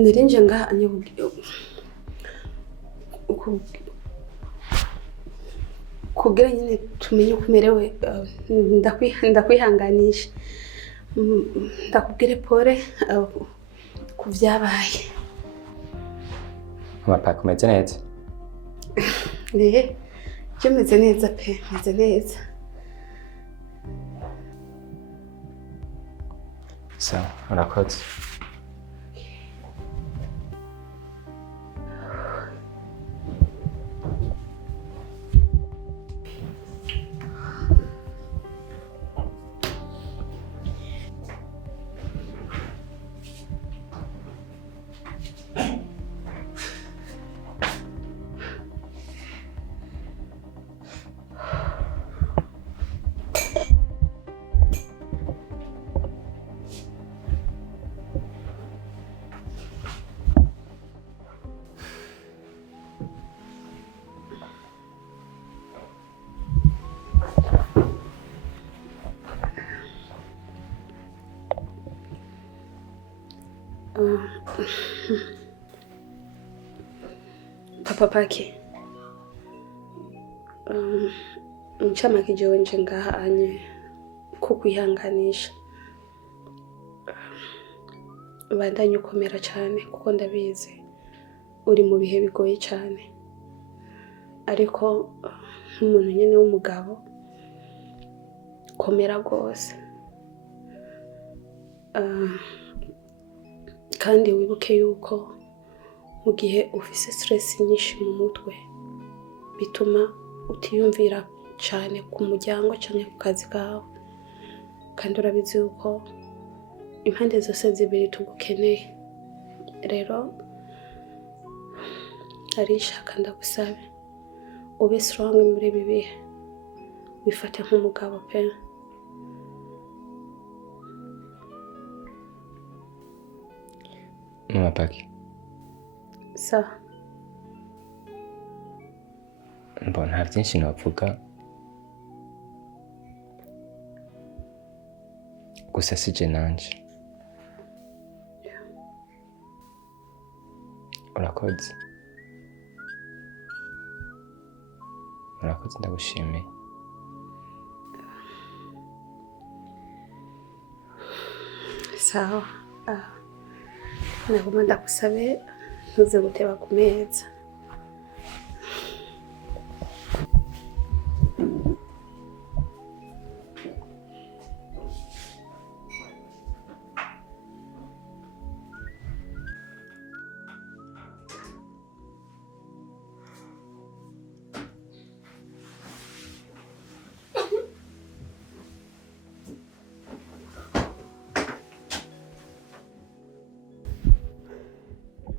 nirinje nga kugira nyine tumenye kumerewe ndakwihanganisha ndakubwire pole kuvyabaye Papa kumeze neza meze neza pe meze neza sawa urakoze Papa Paki nchamake jewe nje ngaha anye kukwihanganisha bandanye ukomera cyane kuko ndabizi uri mu bihe bigoye cyane ariko nk'umuntu nyene w'umugabo komera gose kandi wibuke yuko mu gihe ufise stress nyinshi mu mutwe bituma utiyumvira cyane ku muryango cyane ku kazi kawe kandi urabizi yuko impande zose zibiri tugukeneye rero arishaka ndagusabe ube strong muri ibi bihe wifate nk'umugabo pe Mama Paki sawa mbona nta byinshi navuga gusa sije nanje urakoze ndagushimiye sawa nagomba ndagusabe ntuze guteba ku meza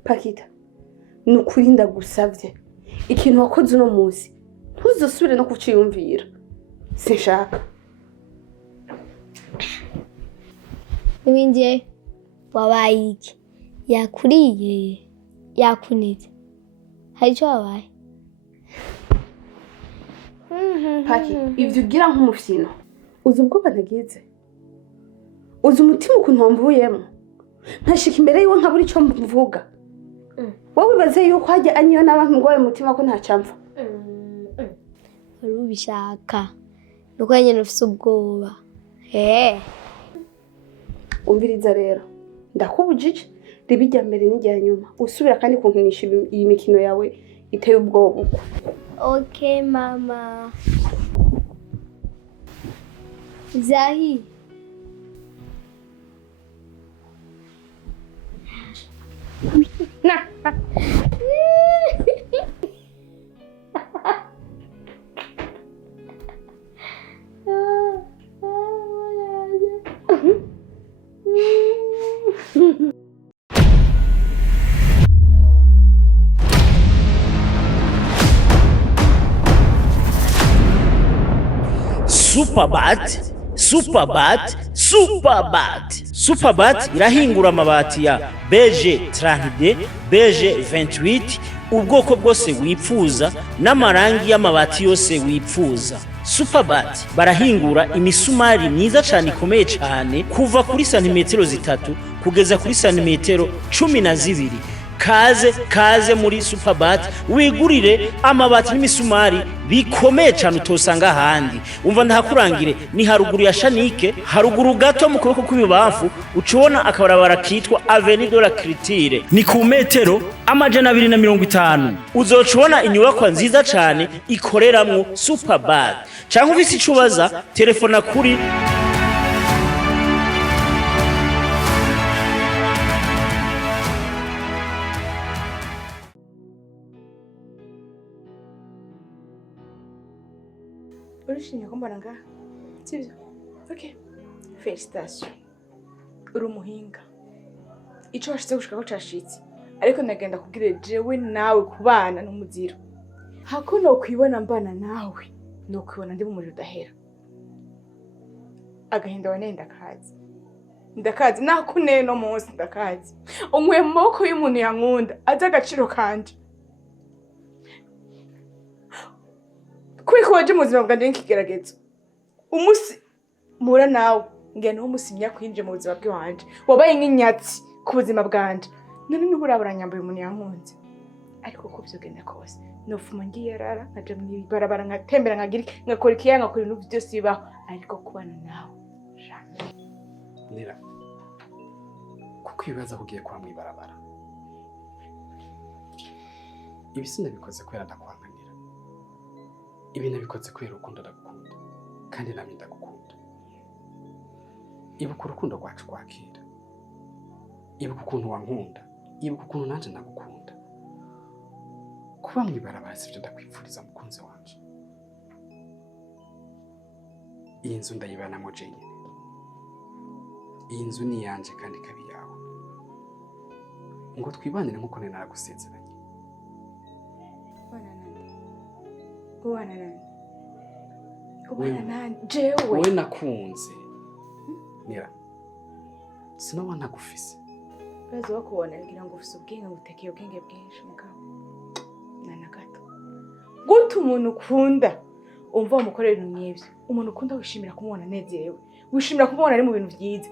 Pakita nukuri ndagusavye ikintu wakoze uno munsi ntuzosubire no kuciyumvira sinshaka Niwinje wabaye iki yakuriye yakunize hari icyo wabaye Paki ivyo ugira nk'umufyino uzi ubwoba nagize uzi umutima ukuntu wamvuyemo ntashika imbere yiwe nkabura ico mvuga wowe bibaze yuko hajya anyiyo n'abamgoye umutima ko ntacamva wari ubishaka nuko nyine ufise ubwoba umviriza rero ndakubujije ribijya mbere n'ijya nyuma usubira kandi kunkinisha iyi mikino yawe iteye ubwoba uko okay mama Zahi Superbat irahingura amabati ya Beshi 30D, Beshi 28 ubwoko bwose wipfuza n'amarangi y'amabati yose wipfuza. Superbat barahingura imisumari myiza cyane ikomeye cyane kuva kuri santimetero 3 kugeza kuri santimetero 12. Kaze muri Superbat wigurire amabati n'imisumari bikomeye cyane utosanga ahandi. Umva ndahakurangire ni haruguru ya Shanike, haruguru gato mu kuboko kw'ibibamfu ucubona akabarabara kitwa Avenue de la Culture, ni ku metero 250. Uzocubona inyubakwa nziza cyane ikoreramwo Superbat. Cyangwa ufise icubaza telefona kuri Urishimye ko mbona ngaha sibyo? Okay, felicitation, uri umuhinga. Ico washitse gushika ko cashitse, ariko nagenda kubwire jewe nawe kubana n'umuziro. Hako no kwibona mbana nawe, no kwibona ndi mu muriro udahera. Agahinda wane ndakazi nakune no munsi ndakazi. Umwe moko y'umuntu yankunda aza agaciro kanje. Kwikoje muzima bwanje nkigeragezo. Umusi mura nawe ngene umusimya kwinje mu buzima bwanje. Wabaye nk'inyatsi ku buzima bwanje. None n'uburabura nyambaye umuntu yankunze. Ariko ko byogenda kose. Nofuma ngiye rara nkaje mu barabara nkatembera nkagira ngakora ikiyanga kuri n'ubyo byose bibaho ariko kubana nawe. Nira. Kuko ibibaza kugiye kwa mwibarabara. Ibisina bikoze kwera ndakwankanira. Ibi nabikoze kwera urukundo ndagukunda kandi namye ndagukunda. Ibuka urukundo rwacu kwakira. Ibuka ukuntu wankunda, ibuka ukuntu nanje ndagukunda. Kuba mwibarabara sivyo ndakwipfuriza mukunzi wanje. Iyi nzu ndayibanamo jenyine. Iyi nzu ni yanje kandi kabi yawe. Ngo twibanire nkuko nari naragusezeranye. Kubana nani? Jewe. Wowe nakunze. Nira. Sinoba ntagufise. Bazo bakubona ngira ngo ufise ubwenge ngutekeye ubwenge bwinshi mugabo. Nana gato. Guta umuntu ukunda umva umukorera ibintu nk'ibyo. Umuntu ukunda wishimira kumubona nezerewe. Wishimira kumubona ari mu bintu byiza.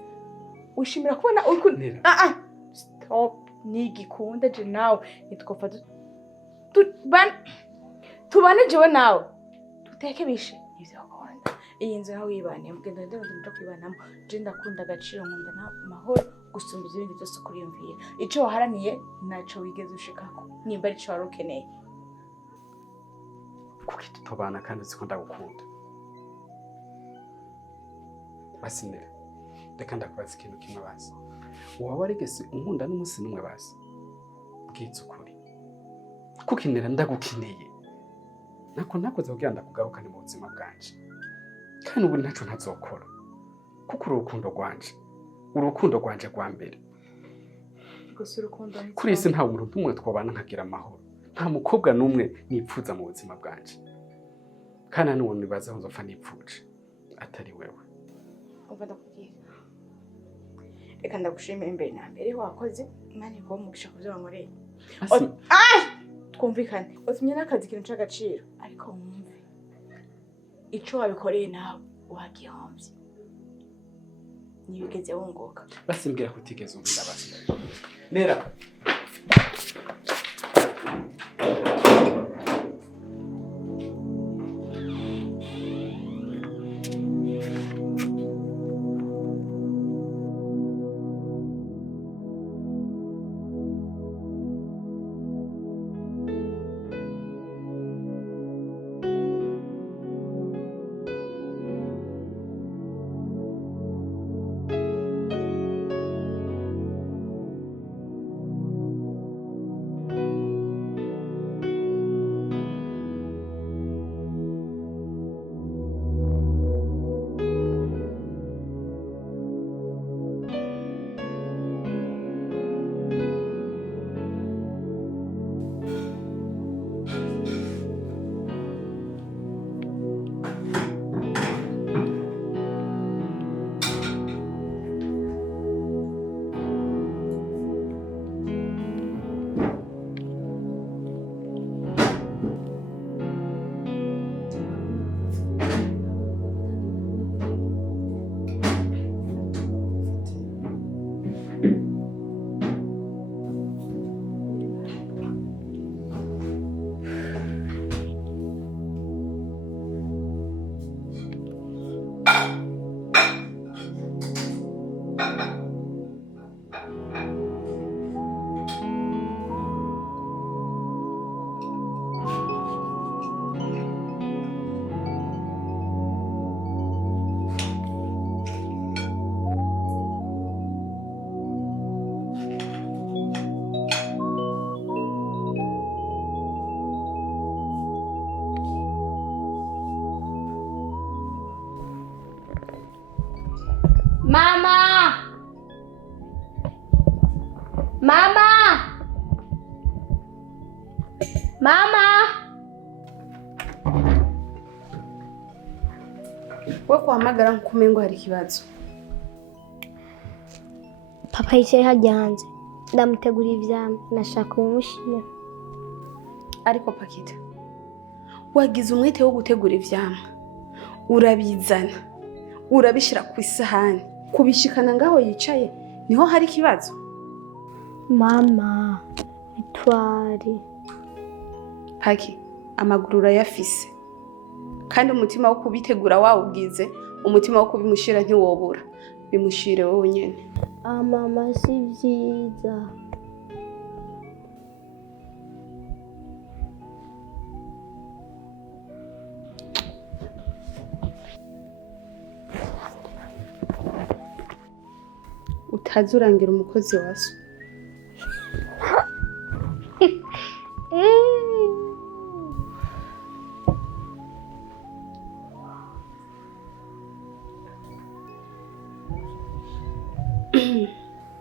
Wishimira kubona stop nigikunda je nawe nitwofa tubane jewe nawe duteke bishe ivyo bakunda. Iyi nzu nawe yibaniye mugenda ndenda kwibanamo je ndakunda agaciro nkunda na mahoro gusumba ibindi byose kuriyumvira. Ico waharaniye naco wigeze ushikako nimba ari cyo warukeneye. Kuki tutobana kandi uziko ndagukunda. Basinere. Reka ndakubaza ikintu kimwe basi. Waba warigeze unkunda n'umunsi n'umwe basi? Bwitse ukuri. Kuki nera ndagukeneye. Nako nakoze kugira ndakugarukane mu buzima bwanje. Kandi ubu ntaco ntazokora. Kuko urukundo rwanje rwa mbere. Gusa urukundo kuri isi nta muntu umwe twabana nkagira amahoro. Nta mukobwa n'umwe nipfuza mu buzima bwanje. Kana n'uwo nibaza nzopfa nipfuje atari wewe. Umva ndakubwira. Reka ndagushimira imbere na mbere wakoze Imana iguhe umugisha kuvyo wankoreye. Twumvikane. Utumye n'akazi kintu c'agaciro ariko wumve. Ico wabikoreye nawe wagihomvye. Nibigeze wunguka. Basimbwira kutigeze umbwira basi. Nera. Mama! Mama! Mama! We kuhamagara nkumengo hari ikibazo. Papa yicaye hajya hanze. Ndamutegurira ivyamwe. Nashaka umushira. Ariko Pakita, wagize umwete wo gutegura ivyamwe. Urabizana. Urabishira ku isahani. Kubishikana ngaho yicaye niho hari ikibazo. Mama, bitwari. Paki, amaguru urayafise. Kandi umutima wo kubitegura wawubwize, umutima wo kubimushira ntiwobura. Bimushire wowe nyene. Mama si vyiza. Utazurangira umukozi wa so.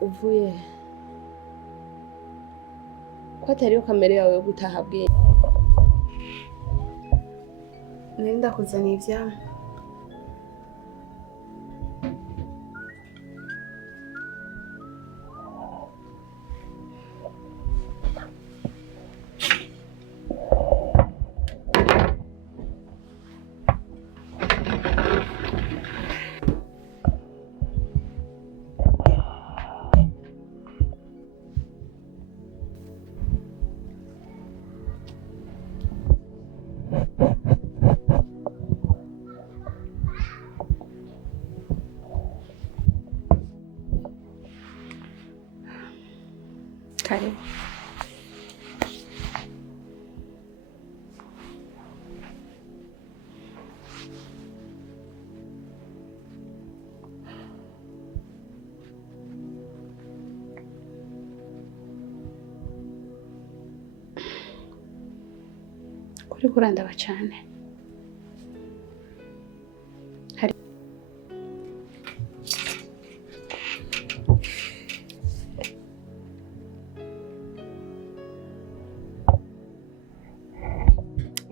Uvuye ko atariyo kamere yawe yo gutaha bwiye. Nenda kuzana ivyamwe. Karibu. Kuri kurandaba cyane.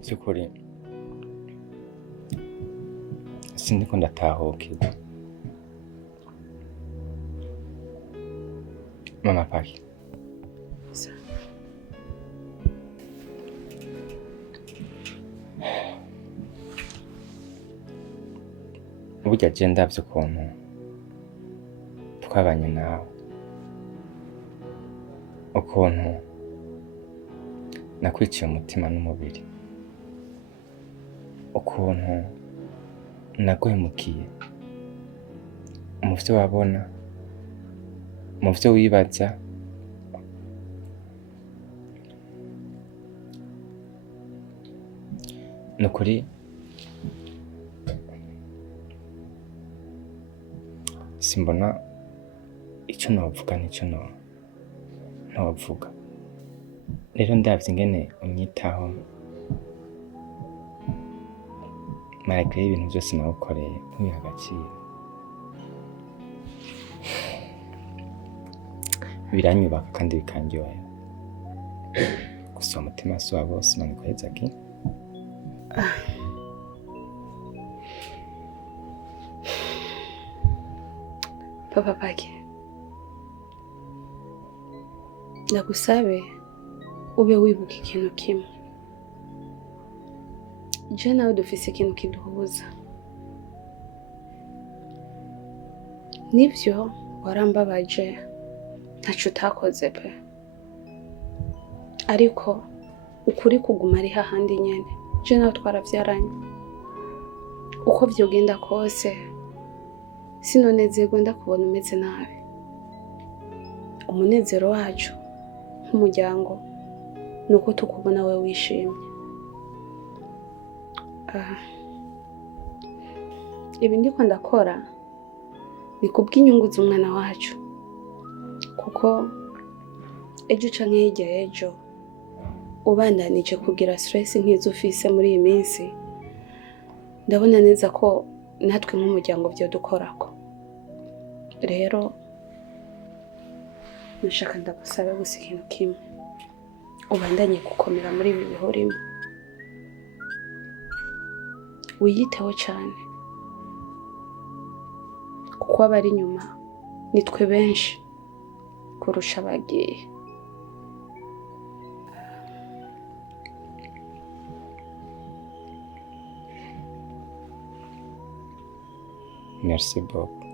Byukuri sindiko ndatahukirwa. Mama Paki, burya je ndavye ukuntu twabanye nawe, ukuntu nakwiciye umutima n'umubiri, ukuntu naguhemukiye mu vyo wabona, mu vyo wibaza, nukuri simbona ico novuga n'ico ntovuga. Rero ndavye ingene unyitaho, malgré ibintu byose nagukoreye ntubiha agaciro, biranyubaka kandi bikandyohera. Gusa umutima si wa bose, Imana iguhezagire. Papa Paki, ndagusabe ube wibuka ikintu kimwe. Je nawe dufise ikintu kiduhuza. Nivyo warambabaje, ntaco utakoze pe, ariko ukuri kuguma ari hahandi nyene. Je nawe twaravyaranye, uko vyogenda kose sinonezerwa ndakubona umeze nabi. Umunezero wacu nk'umuryango nuko tukubona we wishimye. Ibi ndiko ndakora ni kubw'inyungu z'umwana wacu, kuko ejo canke hirya ejo ubandanije kugira stress nk'izo ufise muri iyi minsi, ndabona neza ko natwe nk'umuryango byo dukorako. Rero nashaka ndagusabe gusa ikintu kimwe, ubandanye gukomera muri ibi bihe urimo, wiyiteho cyane, kuko abari inyuma nitwe benshi kurusha abagiye. Merci beaucoup.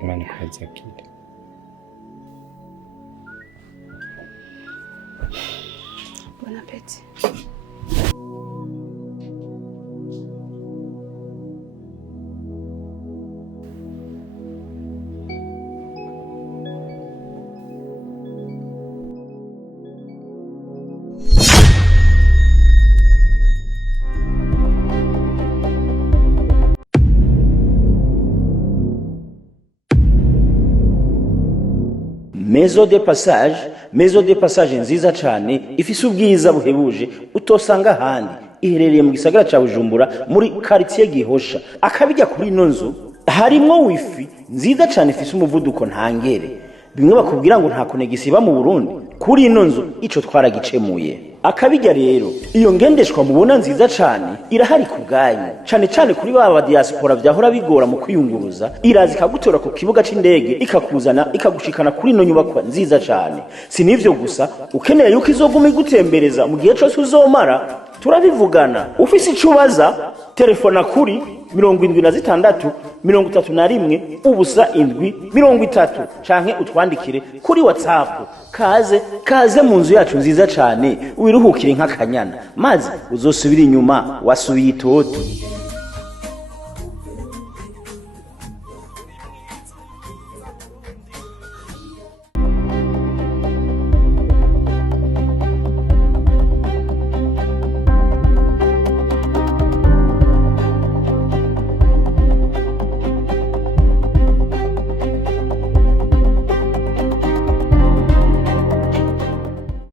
Imana ikwazakire. Bon appétit. Maison de passage nziza cyane ifise ubwiza buhebuje utosanga ahandi, iherereye mu gisagara ca Bujumbura muri quartier Gihosha. Akabijya kuri ino nzu harimo wifi nziza cyane ifise umuvuduko ntangere, bimwe bakubwira ngo nta konegisi iba mu Burundi. Kuri ino nzu ico twaragicemuye. Akabijya rero iyo ngendeshwa mubona nziza cyane irahari kubwanyu, cyane cyane kuri baba diaspora byahora bigora mu kwiyunguruza, irazi kagutora ku kibuga c'indege ikakuzana ikagushikana kuri ino nyubako nziza cyane. Sinivyo gusa, ukeneye yuko izoguma igutembereza mu gihe cyose uzomara, turabivugana. Ufise icubaza telefona kuri 76 31 ubusa 7 canke utwandikire kuri WhatsApp. Kaze mu nzu yacu nziza cyane, wiruhukire nk'akanyana maze uzosubira inyuma wasubiye itoto.